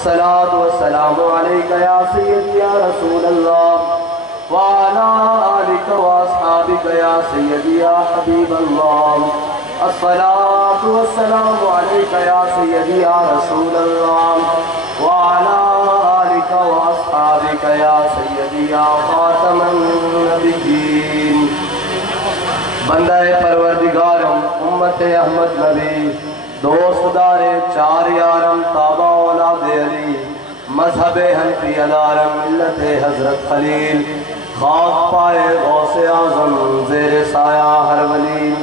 الصلاة والسلام عليك يا سيدي يا رسول الله وعلى آلك وأصحابك يا سيدي يا حبيب الله الصلاة والسلام عليك يا سيدي يا رسول الله وعلى آلك وأصحابك يا سيدي يا خاتم النبيين بندہ پروردگارم امت احمد نبی دوست دار چار یارم تابع اولاد علی مذہب حنفی دارم ملت حضرت خلیل خاک پائے غوث اعظم زیر سایہ ہر ولی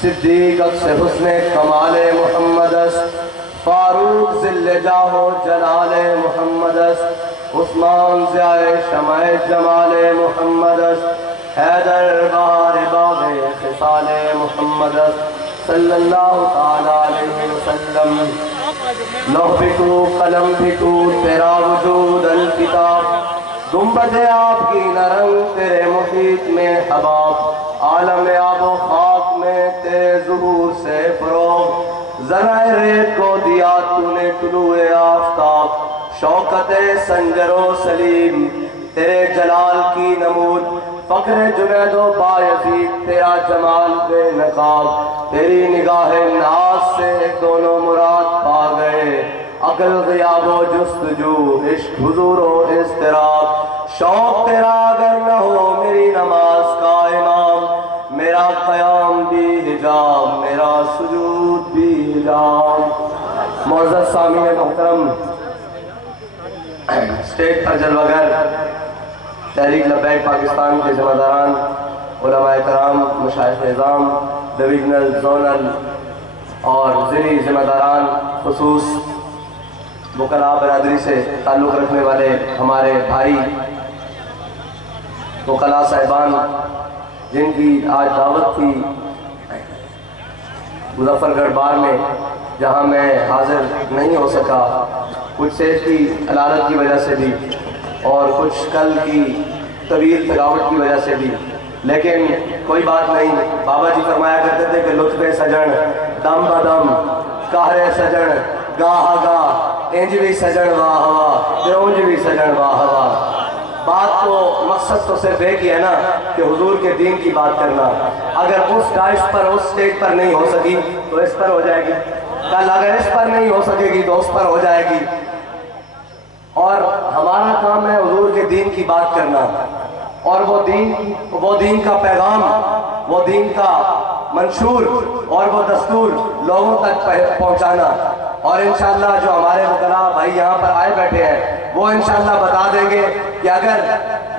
صدیق اکس حسن کمال محمد است فاروق ذل جاہ و جلال محمد است عثمان ضیاء شمع جمال محمد است حیدر بہار باغ خصال محمد است صلی اللہ تعالیٰ علیہ وسلم لوح بھی تو قلم بھی تو تیرا وجود الکتاب گنبد آپ کی نرنگ تیرے محیط میں حباب عالم آب و خاک میں تیرے ظہور سے فروغ ذرائع ریت کو دیا تو نے طلوع آفتاب شوکت سنجر و سلیم تیرے جلال کی نمود فقر جنید و بایزید تیرا جمال بے نقاب تیری نگاہ ناز سے دونوں مراد پا گئے عقل غیاب و جستجو عشق حضور و اضطراب شوق تیرا اگر نہ ہو میری نماز کا امام میرا قیام بھی حجاب میرا سجود بھی حجاب معزز سامعین محترم اسٹیج پر جلوگر تحریک لبیک پاکستان کے ذمہ داران علماء کرام مشائخ نظام ڈویژنل زونل اور ضلعی ذمہ داران خصوص وکلاء برادری سے تعلق رکھنے والے ہمارے بھائی وکلاء صاحبان جن کی آج دعوت تھی مظفر گڑھ بار میں جہاں میں حاضر نہیں ہو سکا کچھ صحت کی علالت کی وجہ سے بھی اور کچھ کل کی طویل تھکاوٹ کی وجہ سے بھی لیکن کوئی بات نہیں بابا جی فرمایا کرتے تھے کہ لطف سجن دم بدم قہر سجن گاہ گاہ انج بھی سجن واہ واہ درونج بھی سجن واہ واہ بات تو مقصد تو صرف ایک ہی ہے نا کہ حضور کے دین کی بات کرنا اگر اس ڈائش پر اس سٹیج پر نہیں ہو سکی تو اس پر ہو جائے گی کل اگر اس پر نہیں ہو سکے گی تو اس پر ہو جائے گی اور ہمارا کام ہے حضور کے دین کی بات کرنا اور وہ دین کا پیغام وہ دین کا منشور اور وہ دستور لوگوں تک پہنچانا اور انشاءاللہ جو ہمارے وکلاء بھائی یہاں پر آئے بیٹھے ہیں وہ انشاءاللہ بتا دیں گے کہ اگر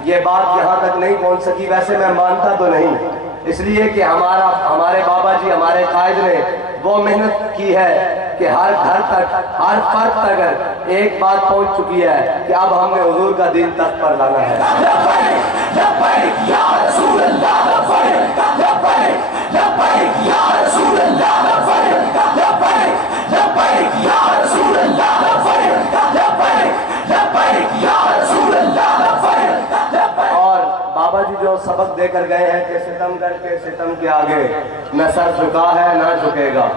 یہ بات یہاں تک نہیں پہنچ سکی ویسے میں مانتا تو نہیں اس لیے کہ ہمارے بابا جی ہمارے قائد نے وہ محنت کی ہے کہ ہر گھر تک ہر فرد تک ایک بات پہنچ چکی ہے کہ اب ہم نے حضور کا دین تخت پر لانا ہے لبیک لبیک یا رسول اللہ لبیک لبیک لبیک یا رسول اللہ لبیک لبیک لبیک یا رسول اللہ لبیک لبیک لبیک یا رسول اللہ لبیک اور بابا جی جو سبق دے کر گئے ہیں کہ ستم گر کے ستم کے آگے نہ سر جھکا ہے نہ جھکے گا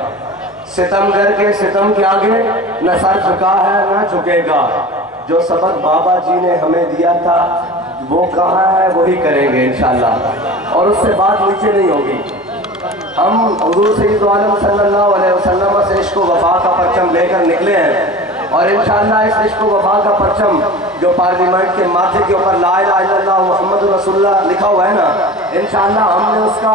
ستم گر کے ستم کے آگے نہ سر جھکا ہے نہ جھکے گا جو سبق بابا جی نے ہمیں دیا تھا وہ کہاں ہے وہی کریں گے انشاءاللہ اور اس سے بات نیچے نہیں ہوگی ہم حضور سید عالم صلی اللہ علیہ وسلم سے عشق و وفا کا پرچم لے کر نکلے ہیں اور انشاءاللہ اس عشق و وفا کا پرچم جو پارلیمنٹ کے ماتھے کے اوپر لا الہ الا اللہ محمد رسول اللہ لکھا ہوا ہے نا انشاءاللہ ہم نے اس کا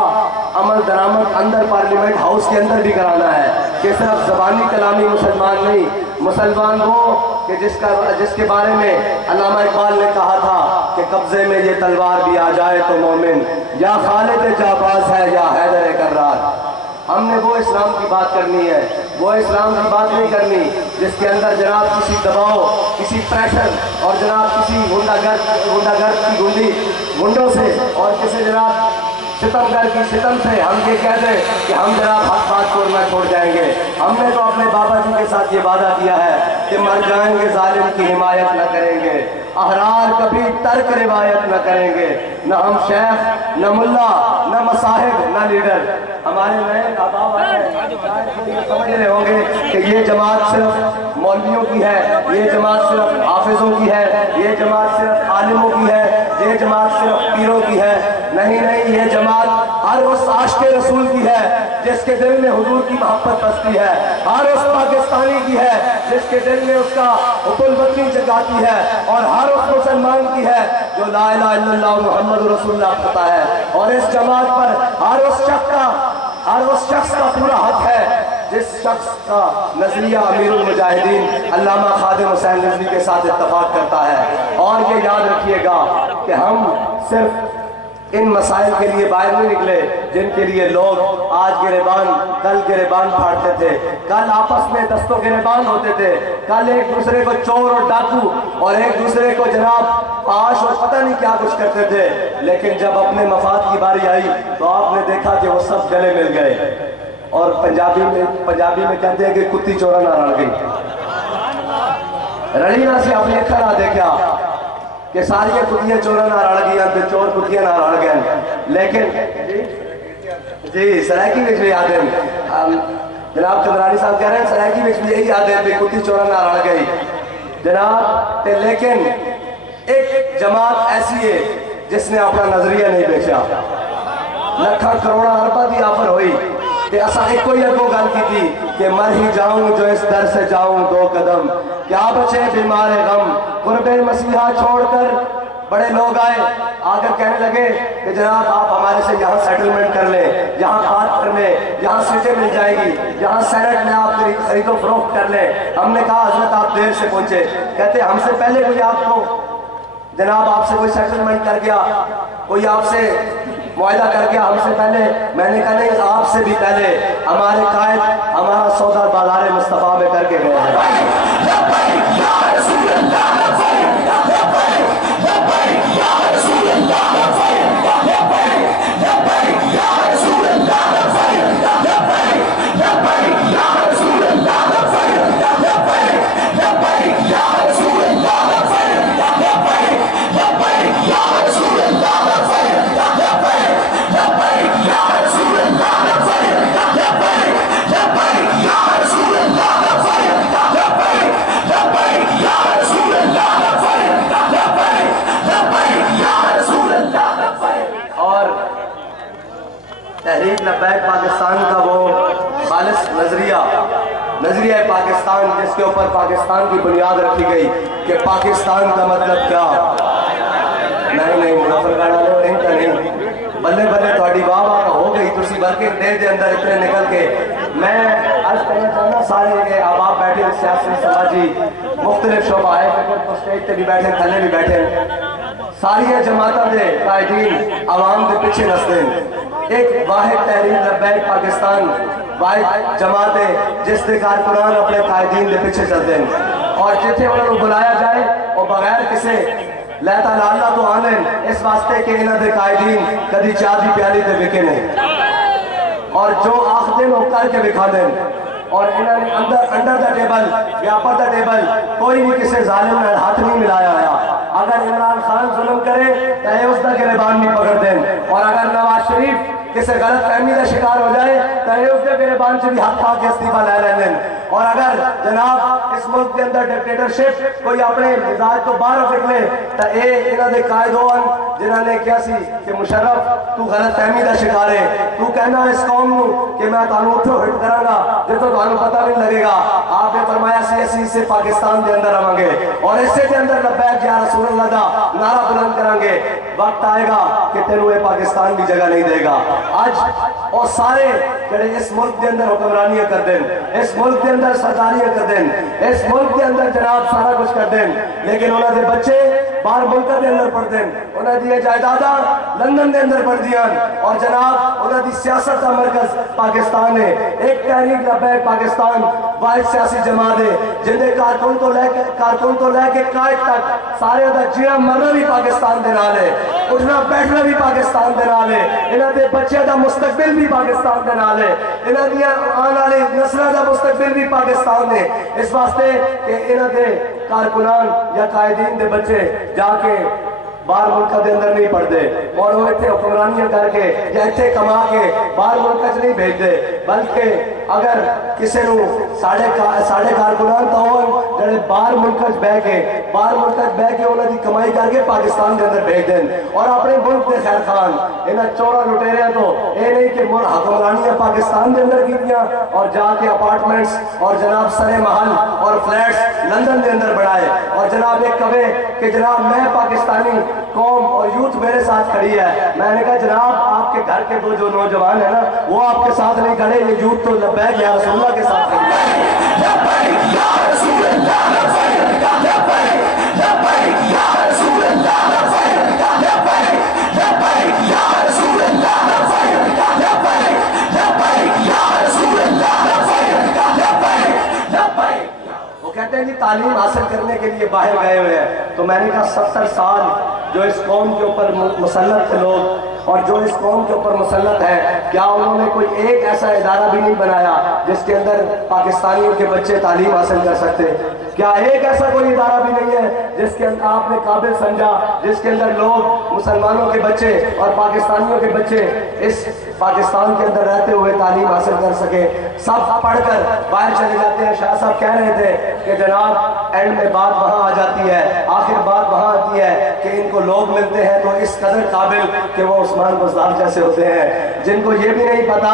عمل درآمد اندر پارلیمنٹ ہاؤس کے اندر بھی کرانا ہے کہ صرف زبانی کلامی مسلمان نہیں مسلمان وہ کہ جس کے بارے میں علامہ اقبال نے کہا تھا کہ قبضے میں یہ تلوار بھی آ جائے تو مومن یا خالد جاباز ہے یا حیدر کرار ہم نے وہ اسلام کی بات کرنی ہے وہ اسلام کی بات نہیں کرنی جس کے اندر جناب کسی دباؤ کسی پریشر اور جناب کسی گنڈا گرد کی گنڈوں سے اور کسی جناب ستم گر کی ستم سے ہم یہ کہہ دیں کہ ہم جناب حق بات چھوڑنا چھوڑ جائیں گے ہم نے تو اپنے بابا جی کے ساتھ یہ وعدہ کیا ہے کہ مر جائیں گے ظالم کی حمایت نہ کریں گے احرار کبھی ترک روایت نہ کریں گے، نہ ہم شیخ، نہ ملا، نہ مصاحب، نہ لیڈر۔ ہمارے نئے احباب آئے شاید یہ سمجھ رہے ہوں گے کہ یہ جماعت صرف مولویوں کی ہے، یہ جماعت صرف حافظوں کی ہے، یہ جماعت صرف عالموں کی ہے، یہ جماعت صرف پیروں کی ہے۔ نہیں نہیں، یہ جماعت ہر اس عاشق رسول کی ہے جس کے دل میں حضور کی محبت بستی ہے، ہر اس پاکستانی کی ہے جس کے دل میں اس کا حب الوطنی جگاتی ہے، اور ہر اس مسلمان کی ہے جو لا الہ الا اللہ محمد رسول اللہ پڑھتا ہے۔ اور اس جماعت پر ہر اس شخص کا پورا حق ہے جس شخص کا نظریہ امیر المجاہدین علامہ خادم حسین رضوی کے ساتھ اتفاق کرتا ہے۔ اور یہ یاد رکھیے گا کہ ہم صرف ان مسائل کے لیے باہر نہیں نکلے جن کے لیے لوگ آج گریبان کل گریبان پھاڑتے تھے، کل آپس میں دست و گریبان ہوتے تھے، کل ایک دوسرے کو چور اور ڈاکو اور ایک دوسرے کو جناب آش اور پتہ نہیں کیا کچھ کرتے تھے، لیکن جب اپنے مفاد کی باری آئی تو آپ نے دیکھا کہ وہ سب گلے مل گئے۔ اور پنجابی میں کہتے ہیں کہ کتی چورا نہ رل گئی، رلی نہ سی اپنی اکھا نہ دیکھا کہ ساری کتیاں چورا نہ رل گئی ہیں، چور کتیاں نہ رل گئے۔ لیکن جی سرائکی میں بھی یاد ہے، جناب قدرانی صاحب کہہ رہے ہیں سرائکی میں بھی یہی یاد ہے کہ کتی چورا نہ رل گئی جناب۔ لیکن ایک جماعت ایسی ہے جس نے اپنا نظریہ نہیں بیچا، لکھاں کروڑا اربا دی آفر ہوئی کہ اسا ایک کوئی اگو گل کی تھی کہ مر ہی جاؤں جو اس در سے جاؤں دو قدم، کیا بچے بیمار غم، قرب مسیحا چھوڑ کر بڑے لوگ آئے آ کر کہنے لگے کہ جناب آپ ہمارے سے یہاں سیٹلمنٹ کر لیں، یہاں بات کر لیں، یہاں سیٹیں مل جائے گی، یہاں سینٹ میں آپ خرید و فروخت کر لیں۔ ہم نے کہا حضرت آپ دیر سے پہنچے، کہتے ہم سے پہلے کوئی آپ کو جناب آپ سے کوئی سیٹلمنٹ کر گیا، کوئی آپ سے معاہدہ کر گیا ہم سے پہلے؟ میں نے کہا نہیں، آپ سے بھی پہلے ہمارے قائد ہمارا سودا بازار مصطفیٰ میں کر کے گئے ہیں۔ تحریک لبیک پاکستان کا وہ خالص نظریہ پاکستان جس کے اوپر پاکستان کی بنیاد رکھی گئی کہ پاکستان کا مطلب کیا؟ نہیں منافر گاڑا لے نہیں کا نہیں، بلے بلے تھوڑی بابا کا ہو گئی تسی برکے دیر دے اندر اتنے نکل کے۔ میں آج کرنا چاہنا سارے احباب بیٹھے سیاسی سماجی مختلف شعبہ آئے تو سٹیج تے بھی بیٹھے تھلے بھی بیٹھے، ساری جماعتوں دے قائدین عوام دے پیچھے نسدیں، ایک واحد تحریک لبیک پاکستان واحد جماعت ہے جس دے کارکنان اپنے قائدین دے پیچھے چلتے ہیں، اور جتنے انہوں نے بلایا جائے اور بغیر کسے لیتا لالا تو آنے اس واسطے کہ انہوں دے قائدین کدی چار دی پیالی دے بکے نہیں، اور جو آخ دن ہو کر کے بکھا دیں، اور انہوں نے انڈر دا ٹیبل یا اپر دا ٹیبل کوئی بھی کسے ظالم نے ہاتھ نہیں ملایا آیا۔ اگر عمران خان ظلم کرے تو اس دا گریبان نہیں پکڑ دیں، اور اگر نواز شریف کسی غلط فہمی کا شکار ہو جائے تو اس کے گریبان سے بھی ہاتھ پا کے استعفیٰ لے لیں دیں، اور اگر جناب اس ملک کے اندر ڈکٹیٹرشپ کوئی اپنے مزاج کو باہر رکھ لے تو انہوں نے قائد ہون جنہوں نے کیا سی کہ مشرف تو غلط فہمی کا شکار ہے، تو کہنا اس قوم نو کہ میں تانوں اٹھو ہٹ کراں گا جس تو تانوں پتہ نہیں لگے گا۔ آپ نے فرمایا سی سے پاکستان دے اندر آواں گے اور اس سے اندر لبیک یا رسول اللہ دا نعرہ بلند کریں گے، وقت آئے گا کہ تینوں یہ پاکستان بھی جگہ نہیں دے گا۔ آج اور سارے جڑے اس ملک کے اندر حکمرانیاں کر دیں، اس ملک کے اندر سرداریاں کر دیں، اس ملک کے اندر جناب سارا کچھ کر دیں، لیکن انہوں نے بچے باہر ملک کے اندر پڑھ دیں، انہوں نے جائیداداں لندن کے اندر پڑھ دیا، اور جناب انہوں نے سیاست کا مرکز پاکستان ہے۔ ایک تحریک لبیک پاکستان واحد سیاسی جماعت ہے جن کے کارکن تو لے کے قائد تک سارے دا جینا مرنا بھی پاکستان دے نال ہے۔ اٹھنا بیٹھنا بھی پاکستان دے نال ہے، انہاں دے بچے دا مستقبل بھی پاکستان دے نال ہے، انہاں دی آنے والے نسلاں دا مستقبل بھی پاکستان ہے۔ اس واسطے کہ انہاں دے کارکنان یا قائدین دے بچے جا کے باہر ملکہ دے اندر نہیں پڑھ دے اور وہ اتنے حکمرانیاں کر کے یا اتنے کما کے باہر ملکہ چ نہیں بھیج دے، بلکہ اگر کسی نو ساڑھے کارکنان تو ہون جڑے باہر ملکہ چ بہ کے انہاں دی کمائی کر کے پاکستان دے اندر بھیج دیں اور اپنے ملک دے خیر خان انہاں چورا لٹیریاں تو اے نہیں کہ حکمرانیاں پاکستان دے اندر کیتیاں اور جا کے اپارٹمنٹس اور جناب سرے محل اور فلیٹس لندن دے اندر بڑھائے اور جناب ایک کہے کہ جناب میں پاکستانی قوم اور یوتھ میرے ساتھ کھڑی ہے، میں نے کہا جناب آپ کے گھر کے دو جو نوجوان ہیں نا وہ آپ کے ساتھ نہیں کھڑے، یہ یوتھ تو لبیک یا رسول اللہ کے ساتھ کھڑی ہے۔ لبیک یا رسول اللہ، لبیک یا رسول اللہ، لبیک یا رسول اللہ، لبیک یا رسول اللہ۔ وہ کہتے ہیں جی تعلیم حاصل کرنے کے لیے باہر گئے ہوئے ہیں، تو میں نے کہا 70 سال جو اس قوم کے اوپر مسلط تھے لوگ اور جو اس قوم کے اوپر مسلط ہے، کیا انہوں نے کوئی ایک ایسا ادارہ بھی نہیں بنایا جس کے اندر پاکستانیوں کے بچے تعلیم حاصل کر سکتے؟ کیا ایک ایسا کوئی ادارہ بھی نہیں ہے جس کے اندر آپ نے قابل سمجھا جس کے اندر لوگ مسلمانوں کے بچے اور پاکستانیوں کے بچے اس پاکستان کے اندر رہتے ہوئے تعلیم حاصل کر سکے؟ سب پڑھ کر باہر چلے جاتے ہیں۔ شاہ صاحب کہہ رہے تھے کہ جناب اینڈ میں بات وہاں آ جاتی ہے، آخر بات وہاں آتی ہے کہ ان کو لوگ ملتے ہیں تو اس قدر قابل کہ وہ عثمان بزدار جیسے ہوتے ہیں، جن کو یہ بھی نہیں پتا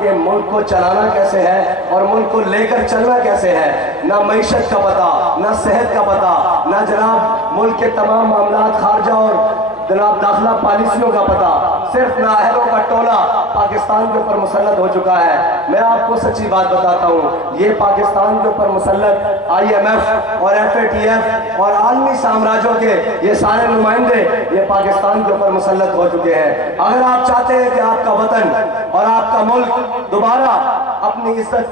کہ ملک کو چلانا کیسے ہے اور ملک کو لے کر چلنا کیسے ہے، نہ معیشت کا پتا، نہ صحت کا پتا، نہ جناب ملک کے تمام معاملات خارجہ اور جناب داخلہ پالیسیوں کا پتا، صرف نااہلوں کا ٹولہ پاکستان کے اوپر مسلط ہو چکا ہے۔ میں آپ کو سچی بات بتاتا ہوں، یہ پاکستان کے اوپر مسلط IMF اور FATF اور عالمی سامراجوں کے یہ سارے نمائندے یہ پاکستان کے اوپر مسلط ہو چکے ہیں۔ اگر آپ چاہتے ہیں کہ آپ کا وطن اور آپ کا ملک دوبارہ اپنی عزت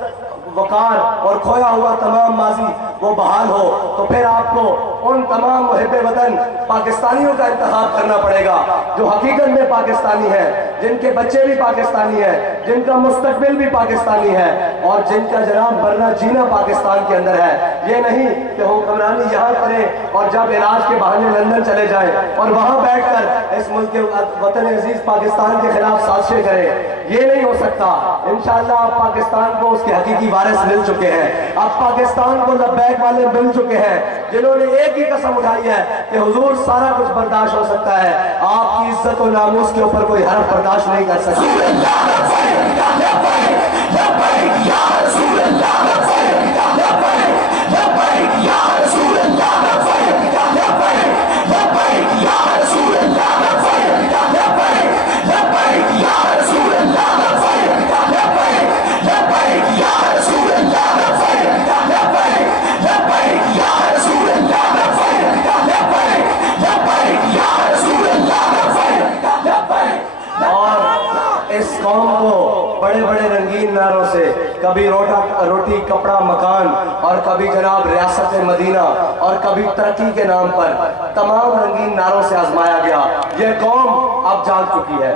وقار اور کھویا ہوا تمام ماضی وہ بحال ہو تو پھر آپ کو ان تمام محب وطن پاکستانیوں کا انتخاب کرنا پڑے گا جو حقیقت میں پاکستانی ہیں، جن کے بچے بھی پاکستانی ہیں، جن کا مستقبل بھی پاکستانی ہے اور جن کا جناب مرنا جینا پاکستان کے اندر ہے۔ یہ نہیں کہ حکمرانی یہاں کریں اور جب علاج کے بہانے لندن چلے جائیں اور وہاں بیٹھ کر اس ملک کے وطن عزیز پاکستان کے خلاف سازشیں کریں، یہ نہیں ہو سکتا۔ انشاءاللہ آپ پاکستان کو اس کے حقیقی وارث مل چکے ہیں، اب پاکستان کو لبیک والے مل چکے ہیں جنہوں نے ایک ہی قسم اٹھائی ہے کہ حضور سارا کچھ برداشت ہو سکتا ہے، آپ کی عزت و ناموس کے اوپر کوئی حرف برداشت نہیں کر سکتا۔ اس قوم کو بڑے بڑے رنگین نعروں سے کبھی روٹی کپڑا مکان اور کبھی جناب ریاست مدینہ اور کبھی ترقی کے نام پر تمام رنگین نعروں سے آزمایا گیا۔ یہ قوم اب جاگ چکی ہے،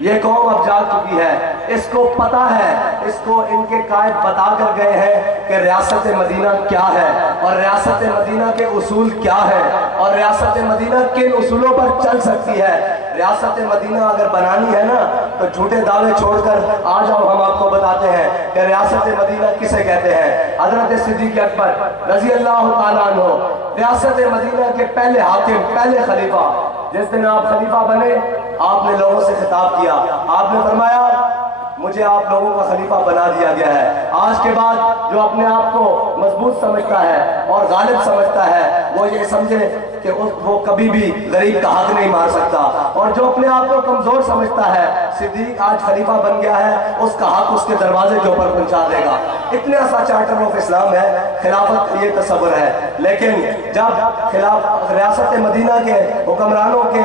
یہ قوم اب جاگ چکی ہے، اس کو پتا ہے، اس کو ان کے قائد بتا کر گئے ہیں کہ ریاست مدینہ کیا ہے اور ریاست مدینہ کے اصول کیا ہے اور ریاست مدینہ کن اصولوں پر چل سکتی ہے۔ ریاست مدینہ اگر بنانی ہے نا تو جھوٹے دعوے چھوڑ کر آ جاؤ، ہم آپ کو بتاتے ہیں کہ ریاست مدینہ کسے کہتے ہیں۔ حضرت صدیق اکبر رضی اللہ تعالیٰ عنہ ریاست مدینہ کے پہلے حاکم، پہلے خلیفہ، جس دن آپ خلیفہ بنے آپ نے لوگوں سے خطاب کیا، آپ نے فرمایا مجھے آپ لوگوں کا خلیفہ بنا دیا گیا ہے، آج کے بعد جو اپنے آپ کو مضبوط سمجھتا ہے اور غالب سمجھتا ہے وہ یہ سمجھے کہ وہ کبھی بھی غریب کا حق نہیں مار سکتا، اور جو اپنے آپ کو کمزور سمجھتا ہے صدیق آج خلیفہ بن گیا ہے، اس کا حق اس کے دروازے کے اوپر پہنچا دے گا۔ اتنا سا چارٹر آف اسلام ہے، خلافت یہ تصور ہے، لیکن جب ریاست مدینہ کے حکمرانوں کے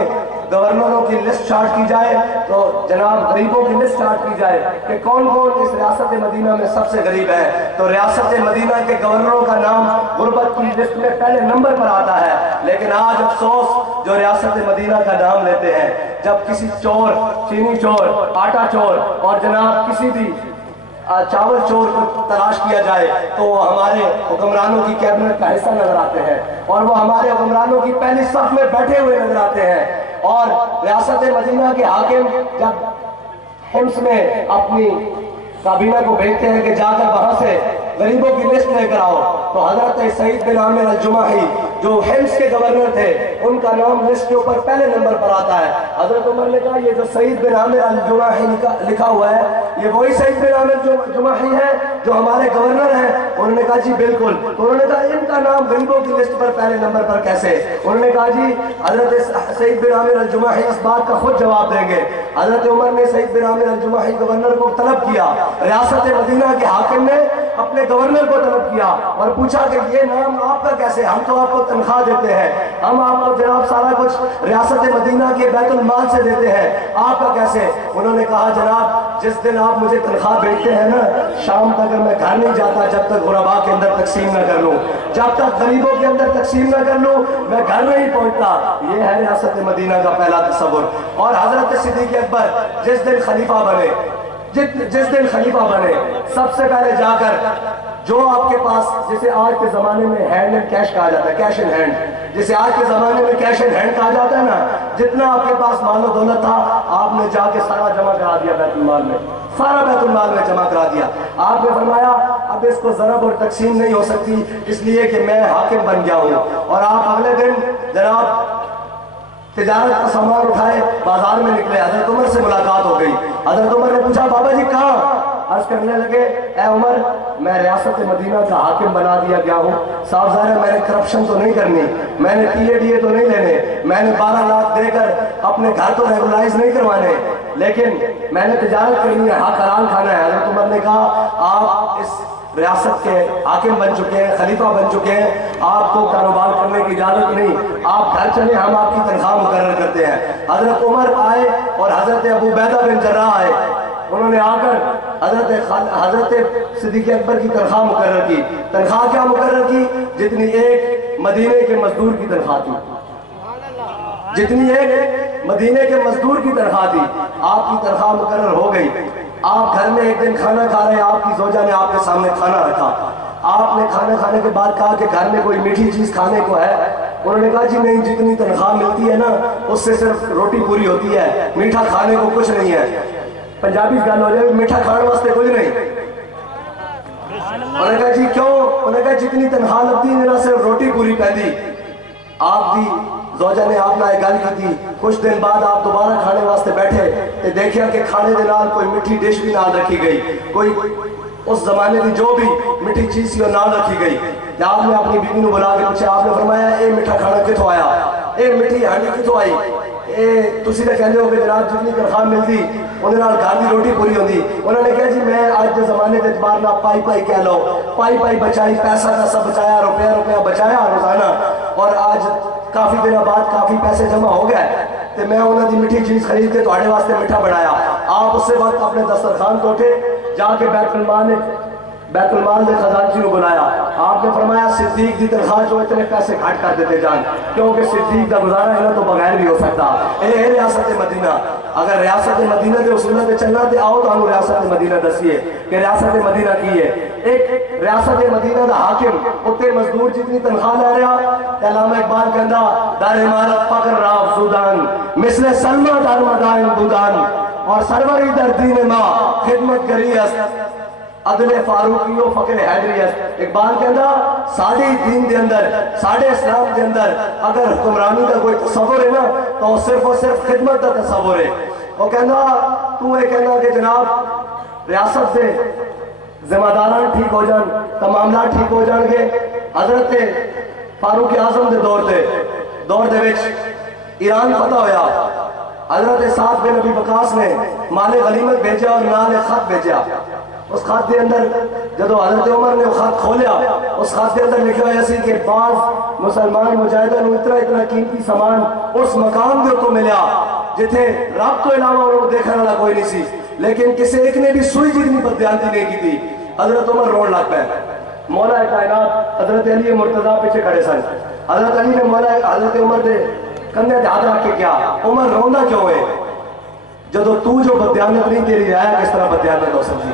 گورنروں کی لسٹ چارٹ کی جائے تو جناب غریبوں کی لسٹ چارٹ کی جائے کہ کون کون اس ریاست مدینہ میں سب سے غریب ہے، تو ریاست مدینہ کے گورنروں کا نام غربت کی لسٹ میں پہلے نمبر پر آتا ہے۔ لیکن آج افسوس جو ریاست مدینہ کا نام لیتے ہیں، جب کسی چور، چینی چور، آٹا چور اور جناب کسی بھی چاول چور کو تلاش کیا جائے تو وہ ہمارے حکمرانوں کی کیبنٹ کا حصہ نظر آتے ہیں، اور وہ ہمارے حکمرانوں کی پہلی صف میں بیٹھے ہوئے نظر آتے ہیں۔ اور ریاست مدینہ کے حاکم جب حمص میں اپنی کابینہ کو بھیجتے ہیں کہ جا کر وہاں سے غریبوں کی لسٹ لے کر آؤ، تو حضرت سعید بن عامر الجماحی جو حمص کے گورنر تھے، ان کا نام لسٹ کے اوپر پہلے نمبر پر آتا ہے۔ حضرت عمر نے کہا یہ جو سعید بن عامر الجماحی لکھا ہوا ہے یہ وہی سعید بن عامر الجماحی ہے جو ہمارے گورنر ہیں؟ انہوں نے کہا جی بالکل۔ تو انہوں نے کہا ان کا نام غریبوں کی لسٹ پر پہلے نمبر پر کیسے؟ انہوں نے کہا جی حضرت سعید بن عامر الجماحی اس بات کا خود جواب دیں گے۔ حضرت عمر نے سعید بن عامر الجماحی گورنر کو طلب کیا، ریاست مدینہ کے حاکم نے اپنے گورنر کو طلب کیا اور پوچھا کہ یہ نام آپ کا کیسے؟ ہم تو آپ کو تنخواہ دیتے ہیں، ہم آپ کو جناب سارا کچھ ریاست مدینہ کے بیت المال سے دیتے ہیں، آپ کا کیسے؟ انہوں نے کہا جناب جس دن آپ مجھے تنخواہ بھیجتے ہیں نا، شام تک میں گھر نہیں جاتا جب تک غرباء کے اندر تقسیم نہ کر لوں، جب تک غریبوں کے اندر تقسیم نہ کر لوں میں گھر نہیں پہنچتا۔ یہ ہے ریاست مدینہ کا پہلا تصور۔ اور حضرت صدیق اکبر جس دن خلیفہ بنے، جس دن خلیفہ بنے، سب سے پہلے جا کر جو آپ کے پاس، جسے آج کے زمانے میں ہینڈ اینڈ کیش کہا جاتا ہے، کیش اینڈ ہینڈ، جسے آج کے زمانے میں کیش اینڈ ہینڈ کہا جاتا ہے نا، جتنا آپ کے پاس مال و دولت تھا آپ نے جا کے سارا جمع کرا دیا بیت المال میں، سارا بیت المال میں جمع کرا دیا۔ آپ نے فرمایا اب اس کو ضرب اور تقسیم نہیں ہو سکتی اس لیے کہ میں حاکم بن گیا ہوں۔ اور آپ اگلے دن جناب تجارت کا سامان اٹھائے بازار میں نکلے، حضرت عمر سے ملاقات ہو گئی۔ حضرت عمر نے پوچھا بابا جی کہاں؟ عرض کرنے لگے اے عمر میں ریاست مدینہ کا حاکم بنا دیا گیا ہوں، صاحب ظاہر ہے میں نے کرپشن تو نہیں کرنی، میں نے ٹی اے ڈی اے تو نہیں لینے، میں نے 12 لاکھ دے کر اپنے گھر تو ریگولائز نہیں کروانے، لیکن میں نے تجارت کرنی ہے، حق حلال کھانا ہے۔ حضرت عمر نے کہا آپ اس ریاست کے حاکم بن چکے ہیں، خلیفہ بن چکے ہیں، آپ کو کاروبار کرنے کی اجازت نہیں، آپ گھر چلیں ہم آپ کی تنخواہ مقرر کرتے ہیں۔ حضرت عمر آئے اور حضرت ابو عبیدہ بن جراح آئے، انہوں نے آ کر حضرت صدیق اکبر کی تنخواہ مقرر کی۔ تنخواہ کیا مقرر کی؟ جتنی ایک مدینے کے مزدور کی تنخواہ تھی، جتنی ایک مدینے کے مزدور کی تنخواہ تھی، آپ کی تنخواہ مقرر ہو گئی۔ آپ گھر میں ایک دن کھانا کھا رہے ہیں، آپ کی زوجہ نے آپ کے سامنے کھانا رکھا، آپ نے کھانا کھانے کے بعد کہا کہ گھر میں کوئی میٹھی چیز کھانے کو ہے؟ انہوں نے کہا جی نہیں، جتنی تنخواہ ملتی ہے نا اس سے صرف روٹی پوری ہوتی ہے، میٹھا کھانے کو کچھ نہیں ہے۔ پنجابی گل ہو جائے میٹھا کھانے واسطے کچھ نہیں۔ انہوں نے کہا جی کیوں؟ انہوں نے کہا جتنی تنخواہ لگتی ہے صرف روٹی پوری پہنی۔ آپ دی زوجہ نے آپ نے گل کی تھی، کچھ دن بعد آپ دوبارہ کھانے واسطے بیٹھے تو دیکھیا کہ کھانے دے نال کوئی میٹھی ڈش بھی نال رکھی گئی، کوئی اس زمانے کی جو بھی میٹھی چیز تھی وہ نال رکھی گئی۔ آپ نے اپنی بیوی نے بلا کے پوچھا، آپ نے فرمایا اے میٹھا کھانا کتوں آیا، اے میٹھی ہانڈی کتوں آئی؟ تسی تو کہتے ہو کہ جناب جتنی تنخواہ ملتی انہوں نے گھر کی روٹی پوری ہوتی۔ انہوں نے کہا جی میں آج کے زمانے کے اعتبار نہ پائی پائی کہہ لو، پائی پائی بچائی، پیسہ پیسہ بچایا، روپیہ روپیہ بچایا روزانہ، اور آج کافی دنوں بعد کافی پیسے جمع ہو گئے تو میں انہوں نے میٹھی چیز خرید کے تھوڑے واسطے میٹھا بنایا۔ آپ اس سے بعد اپنے دسترخوان تو اٹھے، جا کے بیت المال نے خزانچی کو بلایا۔ آپ نے فرمایا صدیق دی تنخواہ جو اتنے پیسے گھٹ کر دیتے جان، کیونکہ صدیق کا گزارا ہے نا تو بغیر بھی ہو سکتا۔ اے ریاست مدینہ، اگر ریاست مدینہ کے اصولوں پہ چلنا تو آؤ تو ہم ریاست مدینہ دسیے کہ ریاست مدینہ کی ہے۔ ایک ریاست مدینہ دا حاکم اتنے مزدور جتنی تنخواہ لے رہا، علامہ اقبال کہندا در عمارت فقر را افزودان مثل سلمہ در مدائن بودان، اور سروری در دین ما خدمت گری است عدل فاروقی و فقر حیدری است۔ اقبال کہندا ساڑھے دین دے اندر، ساڑھے اسلام دے اندر اگر حکمرانی کا کوئی تصور ہے نا تو صرف اور صرف خدمت کا تصور ہے۔ وہ کہندا تو یہ کہنا کہ جناب ریاست سے ذمہ داران ٹھیک ہو جان تو معاملات ٹھیک ہو جان گے۔ حضرت فاروق اعظم دے دور دے وچ ایران فتح ہویا، حضرت سعد بن ابی وقاص نے مال غنیمت بھیجا اور نال خط بھیجا۔ اس خط کے اندر جدو حضرت عمر نے وہ خط کھولیا، اس خط کے اندر لکھا ہوا سی کہ بعض مسلمان مجاہدوں نے اتنا قیمتی سامان اس مقام دے تو ملیا جتھے رب تو علاوہ انہوں دیکھنے والا کوئی نہیں سی، لیکن کسی ایک نے بھی سوئی جتنی بددیانتی نہیں کی تھی۔ حضرت عمر روڑ لگ پہ، مولا کائنات حضرت علی مرتضیٰ پیچھے کھڑے سن۔ حضرت علی نے مولا حضرت عمر دے کندھے تے ہاتھ رکھ کے کیا عمر رونا کیوں ہے؟ جدو تو جو بددیانت نہیں تیری رعایا کس طرح بددیانت ہو سکتی؟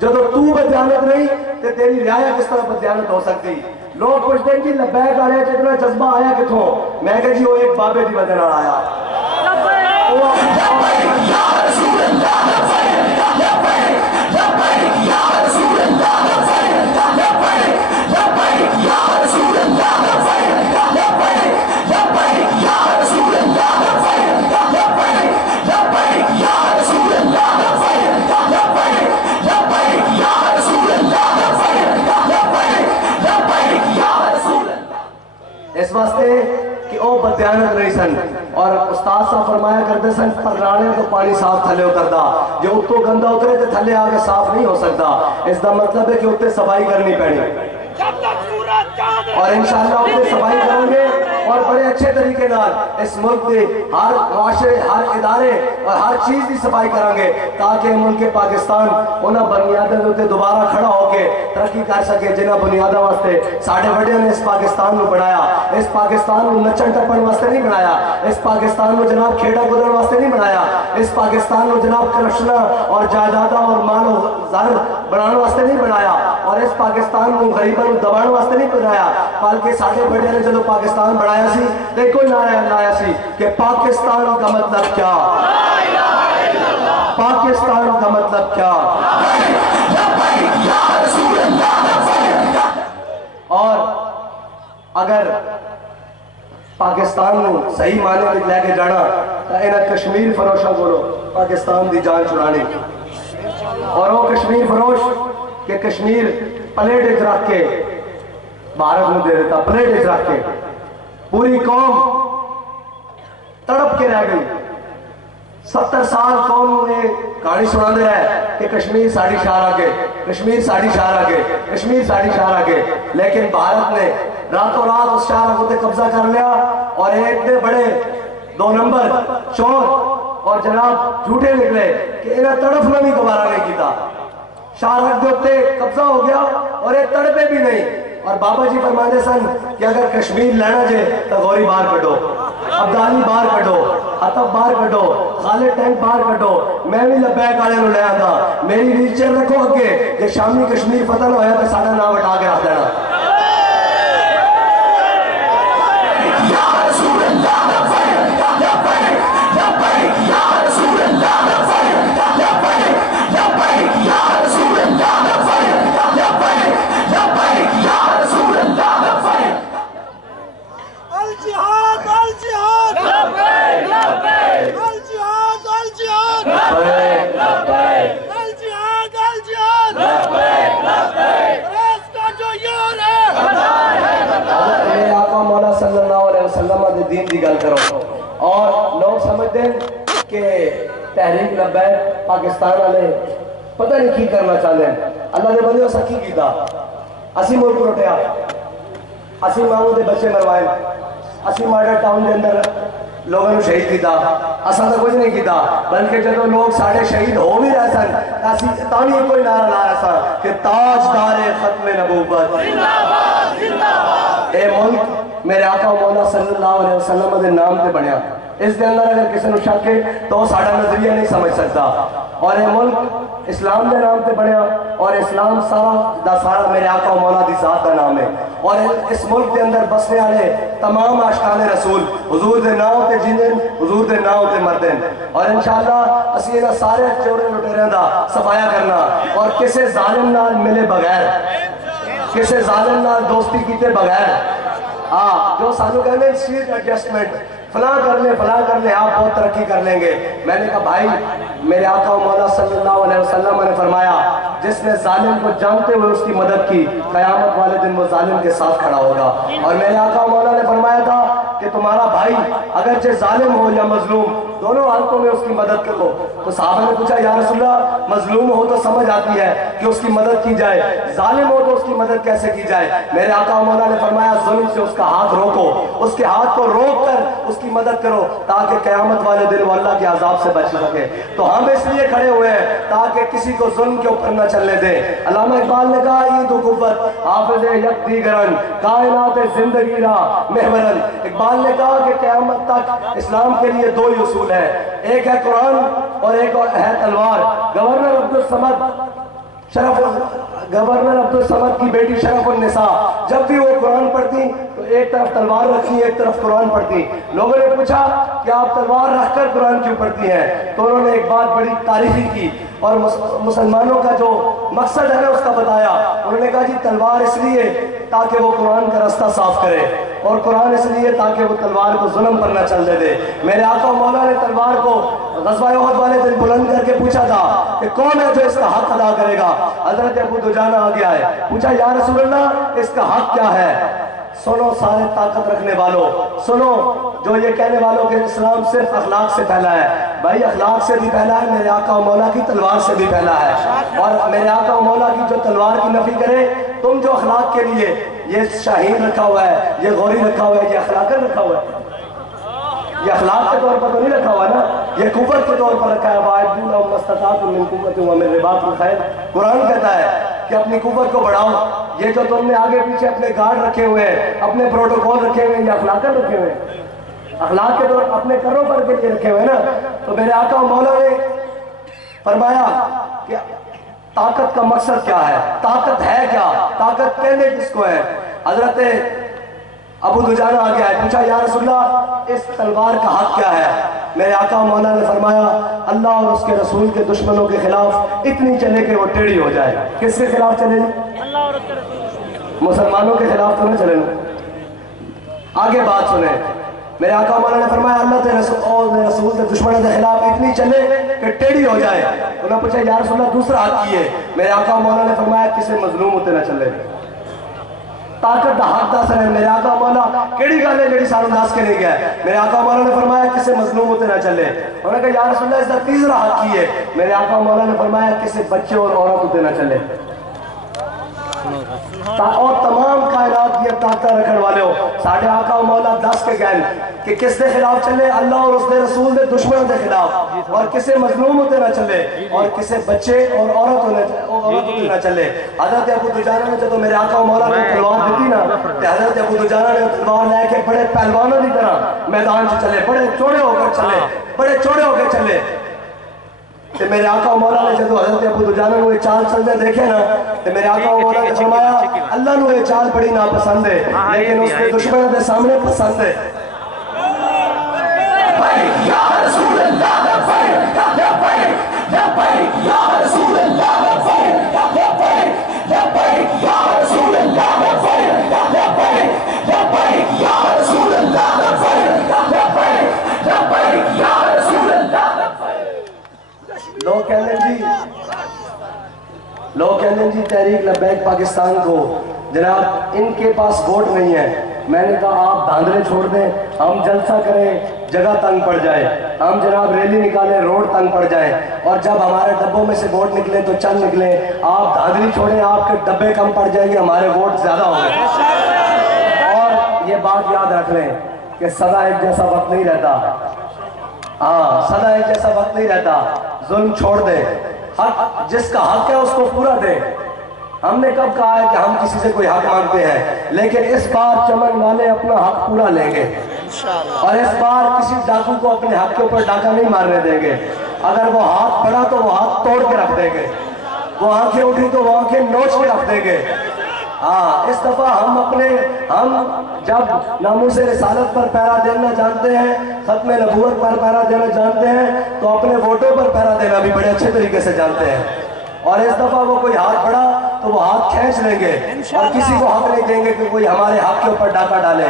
جدو تو بددیانت نہیں تے تیری رعایا کس طرح بددیانت ہو سکتی؟ لوگ پوچھتے ہیں کہ لبیک آ رہے ہیں اتنا جذبہ آیا کتوں؟ میں کہا جی وہ ایک بابے دی وجہ نال آیا۔ اس واسطے کہ او بددیانت نہیں سن، اور استاد صاحب فرمایا کرتے سن پرانے تو پانی صاف تھلے اتردا، جو اتو گندا اترے تو تھلے آگے صاف نہیں ہو سکتا۔ اس دا مطلب ہے کہ اتنے صفائی کرنی پڑی، اور انشاءاللہ اتنے صفائی کریں گے اور بڑے اچھے طریقے نال اس ملک کے ہر معاشرے، ہر ادارے اور ہر چیز کی صفائی کریں گے، تاکہ ملک پاکستان انہاں بنیادوں کے اوپر دوبارہ کھڑا ہو کے ترقی کر سکے جنہاں بنیادوں واسطے ساڈے وڈیاں نے اس پاکستان کو بنایا۔ اس پاکستان کو نچن ٹپن واسطے نہیں بنایا، اس پاکستان کو جناب کھیڑا کودن واسطے نہیں بنایا، اس پاکستان کو جناب کرپشن اور جائیداداں اور مال و زر بنانے واسطے نہیں بنایا، اور اس پاکستان کو غریباں کو دبانے واسطے نہیں بنایا، بلکہ ساڈے بڑے نے جدو پاکستان بنایا سی تے کوئی نعرہ لایا سی کہ پاکستان کا مطلب کیا، پاکستان کا مطلب کیا۔ اور اگر پاکستان کو صحیح معنی میں لے کے جانا تو انہیں کشمیر فروشوں کو پاکستان دی جان چھڑانی، اور وہ کشمیر فروش کہ کشمیر پلیٹ رکھ کے بھارت میں دے دیتا، پلیٹ رکھ کے پوری قوم تڑپ کے رہ گئی۔ 70 سال قوم نے کہانی سنا دے رہا ہے کہ کشمیر ساڑی شہر آگے، کشمیر ساڑی شہر آگے، کشمیر ساڑی شہر آگے، لیکن بھارت نے راتوں رات اس شہر کو قبضہ کر لیا، اور ایک دے بڑے 2 نمبر چور اور جناب جھوٹے نکلے کہ انہیں تڑپنا بھی دوبارہ نہیں کیتا، شہر کے اوپر قبضہ ہو گیا اور یہ تڑپے بھی نہیں۔ اور بابا جی فرماتے سن کہ اگر کشمیر لینا جائے تو غوری باہر کٹو، عبدالی باہر کٹو، عطب باہر کٹو، خالد ٹینک باہر کٹو، میں بھی لبیک آلے نو لے آتا، میری ویل چیئر رکھو اگے کہ شامی کشمیر فتح نہ ہویا تو ساڑھا نام اٹھا کے رکھ دینا۔ دین دی گل کرو، اور لوگ سمجھتے ہیں کہ تحریک لبیک پاکستان والے پتہ نہیں کی کرنا چاہتے ہیں۔ اللہ نے بندے اسا کی کیتا، اسی ملک لٹیا، اسی ماں دے بچے مروائے، اسی ماڈل ٹاؤن دے اندر لوگوں نے شہید کیتا، اساں تو کچھ نہیں کیتا، بلکہ جب لوگ ساڑھے شہید ہو بھی رہے سن اسی تاوی کوئی نعرہ لا رہا سا کہ تاجدار ختم نبوت، اے ملک میرے آقا مولا صلی اللہ علیہ وسلم دے نام تے بنیا۔ اس دے اندر اگر کسی نے شک ہے تو ساڑھا نظریہ نہیں سمجھ سکتا، اور یہ ملک اسلام دے نام تے بنیا، اور اسلام سارا میرے آقا مولا دی ذات دا نام ہے، اور اس ملک دے اندر بسنے والے تمام عاشقان رسول حضور دے نام تے جیندن، حضور دے نام تے مردن، اور انشاءاللہ اسی انہاں سارے چورے لٹیرے دا صفایا کرنا، اور کسے ظالم نال ملے بغیر، کسے ظالم نال دوستی کیتے بغیر، جو سانو کہنے سیٹ ایڈجسٹمنٹ فلاں کر لیں آپ بہت ترقی کر لیں گے۔ میں نے کہا بھائی میرے آقا و مولا صلی اللہ علیہ وسلم نے فرمایا جس نے ظالم کو جانتے ہوئے اس کی مدد کی قیامت والے دن وہ ظالم کے ساتھ کھڑا ہوگا، اور میرے آقا و مولا نے فرمایا تھا کہ تمہارا بھائی اگرچہ ظالم ہو یا مظلوم دونوں حالتوں میں اس کی مدد کرو۔ تو صحابہ نے پوچھا یا رسول اللہ مظلوم ہو تو سمجھ آتی ہے کہ اس کی مدد کی جائے، ظالم ہو تو اس کی مدد کیسے کی جائے؟ میرے آقا و مولا نے فرمایا ظلم سے اس کا ہاتھ روکو، اس کے ہاتھ کو روک کر اس کی مدد کرو تاکہ قیامت والے دن وہ اللہ کے عذاب سے بچ سکے۔ تو ہم اس لیے کھڑے ہوئے ہیں تاکہ کسی کو ظلم کے اوپر نہ چلنے دیں۔ علامہ اقبال نے کہا عید و قوت حافظ یک دیگرن کائنات زندگی را محورن۔ اقبال نے کہا کہ قیامت تک اسلام کے لیے دو ہی اصول ہے، ایک ہے قرآن اور ایک ہے تلوار۔ گورنر عبدالصمد کی بیٹی شرف النساء جب بھی وہ قرآن پڑھتی تو ایک طرف تلوار رکھی ایک طرف قرآن پڑھتی۔ لوگوں نے پوچھا کہ آپ تلوار رکھ کر قرآن کیوں پڑھتی ہیں؟ تو انہوں نے ایک بات بڑی تاریخی کی اور مسلمانوں کا جو مقصد ہے نا اس کا بتایا۔ انہوں نے کہا جی تلوار اس لیے تاکہ وہ قرآن کا راستہ صاف کرے، اور قرآن اس لیے تاکہ وہ تلوار کو ظلم پر نہ چلنے دے۔ میرے آقا مولا نے تلوار کو غزوہ احد والے دن بلند کر کے پوچھا تھا کہ کون ہے جو اس کا حق ادا کرے گا؟ حضرت ابو دجانہ آ گیا ہے، پوچھا یا رسول اللہ اس کا حق کیا ہے؟ سنو سارے طاقت رکھنے والوں، سنو جو یہ کہنے والوں کہ اسلام صرف اخلاق سے پھیلا ہے، بھائی اخلاق سے بھی پھیلا ہے، میرے آقا و مولا کی تلوار سے بھی پھیلا ہے۔ اور میرے آقا و مولا کی جو تلوار کی نفی کرے، تم جو اخلاق کے لیے یہ شاہین رکھا ہوا ہے، یہ غوری رکھا ہوا ہے، یہ اخلاقاً رکھا ہوا ہے، یہ اخلاق کے طور پر تو نہیں رکھا ہوا نا، یہ قوت کے طور پر رکھا ہے۔ وَاعِدُّوا لَهُمْ مَا اسْتَطَعْتُم مِّن قُوَّةٍ وَمِن رِّبَاطِ الْخَيْلِ۔ قرآن کہتا ہے کہ اپنی قوت کو بڑھاؤ۔ یہ جو تم نے آگے پیچھے اپنے گارڈ رکھے ہوئے ہیں، اپنے پروٹوکول رکھے ہوئے ہیں، یہ اخلاقاً رکھے ہوئے ہیں، اخلاق کے طور اپنے کروں پر کے لیے رکھے ہوئے ہیں نا۔ تو میرے آقا و مولا نے فرمایا کہ طاقت کا مقصد کیا ہے، طاقت ہے کیا، طاقت کہنے کس کو ہے؟ حضرت ابو دجانہ آ گیا ہے، پوچھا یا رسول اللہ اس تلوار کا حق کیا ہے؟ میرے آقا مولا نے فرمایا اللہ اور اس کے رسول کے دشمنوں کے خلاف اتنی چلے کہ وہ ٹیڑھی ہو جائے۔ کس کے خلاف چلے گی؟ اللہ اور اس کے رسول، مسلمانوں کے خلاف تو نہ چلے گا۔ آگے بات سنیں، میرے آقا مولا نے فرمایا اللہ کے رسول کے دشمنوں کے خلاف اتنی چلے کہ ٹیڑھی ہو جائے۔ انہوں نے پوچھا یا رسول اللہ دوسرا حق کی ہے؟ میرے آقا مولا نے فرمایا کسی مظلوم ہوتے نہ چلے۔ طاقت دا حق دا سر ہے۔ میرے آقا مولا کیڑی گل ہے جڑی سانو دس کے نہیں گیا؟ میرے آقا مولا نے فرمایا کسی مظلوم ہوتے نہ چلے۔ انہوں نے کہا یا رسول اللہ اس کا تیسرا حق کی ہے؟ میرے آقا مولا نے فرمایا کسی بچے اور عورت ہوتے نہ چلے۔ اور تمام کائنات کی طاقت رکھنے والے ہو، ساڑھے آقا و مولا دس کے گئن کہ کس دے خلاف چلے؟ اللہ اور اس دے رسول دے دشمنوں دے خلاف، اور کسے مظلوم ہوتے نہ چلے، اور کسے بچے اور عورت ہوتے نہ چلے۔ حضرت ابو دجانہ نے جب میرے آقا و مولا نے تلوار دیتی نا، تو حضرت ابو دجانہ نے تلوار لے کے بڑے پہلوانوں کی طرح میدان سے چلے، بڑے چوڑے ہو کر چلے، بڑے چوڑے ہو کے چلے۔ کہ میرے آقا و مولا نے جب حضرت ابو دجانہ کو یہ چال چلتے دیکھے نا، تو میرے آقا و مولا نے فرمایا اللہ نے یہ چال بڑی ناپسند ہے لیکن اس کے دشمنوں کے سامنے پسند ہے۔ یا رسول اللہ لبیک لبیک لبیک یا رسول اللہ لبیک لبیک لبیک یا رسول اللہ لبیک لبیک لبیک یا رسول اللہ لبیک لبیک لبیک یا رسول اللہ لبیک۔ لوگ کہتے ہیں جی تحریک لبیک پاکستان کو جناب ان کے پاس ووٹ نہیں ہے۔ میں نے کہا آپ دھاندلے چھوڑ دیں، ہم جلسہ کریں جگہ تنگ پڑ جائے، ہم جناب ریلی نکالیں روڈ تنگ پڑ جائے، اور جب ہمارے ڈبوں میں سے ووٹ نکلے تو چند نکلیں۔ آپ دھاندلی چھوڑیں، آپ کے ڈبے کم پڑ جائیں گے، ہمارے ووٹ زیادہ ہوں گے۔ اور یہ بات یاد رکھ لیں کہ سدا ایک جیسا وقت نہیں رہتا، ہاں سدا ایک جیسا وقت نہیں رہتا۔ ظلم چھوڑ دے، حق جس کا حق ہے اس کو پورا دے۔ ہم نے کب کہا ہے کہ ہم کسی سے کوئی حق مانگتے ہیں؟ لیکن اس بار چمن والے اپنا حق پورا لیں گے، اور اس بار کسی ڈاکو کو اپنے حق کے اوپر ڈاکہ نہیں مارنے دیں گے۔ اگر وہ ہاتھ پڑا تو وہ ہاتھ توڑ کے رکھ دیں گے، وہ آنکھیں اٹھی تو وہ آنکھیں نوچ کے رکھ دیں گے۔ ہاں اس دفعہ ہم جب ناموس رسالت پر پہرا دینا جانتے ہیں، ختم نبوت پر پہرا دینا جانتے ہیں، تو اپنے ووٹوں پر پہرا دینا بھی بڑے اچھے طریقے سے جانتے ہیں۔ اور اس دفعہ وہ کوئی ہاتھ بڑھا تو وہ ہاتھ کھینچ لیں گے، اور کسی کو حق نہیں دیں گے کہ کوئی ہمارے حق کے اوپر ڈاکہ ڈالے،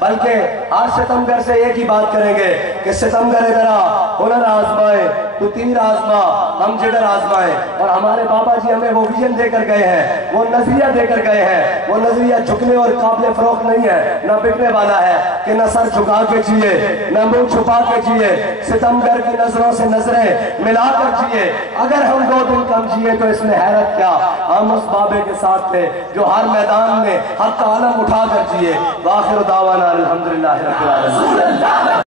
بلکہ ہر ستمگر سے ایک ہی بات کریں گے کہ ستمگر ادھر آ، ہنر آزمائے، تو تیر آزما ہم جگر آزمائیں. اور ہمارے بابا جی ہمیں وہ ویژن دے کر گئے ہیں, وہ نظریہ دے کر گئے ہیں. وہ نظریہ جھکنے اور قابل فروخت نہیں ہے, نہ بکنے والا ہے کہ نہ سر جھکا کے جیے نہ منہ چھپا کے جیے, ستمگر کی نظروں سے نظریں ملا کر جیے. اگر ہم 2 دن کم جیے تو اس میں حیرت کیا, ہم اس بابے کے ساتھ تھے جو ہر میدان میں حق کا علم اٹھا کر جیے. وآخر دعوانا الحمدللہ رب العالمین.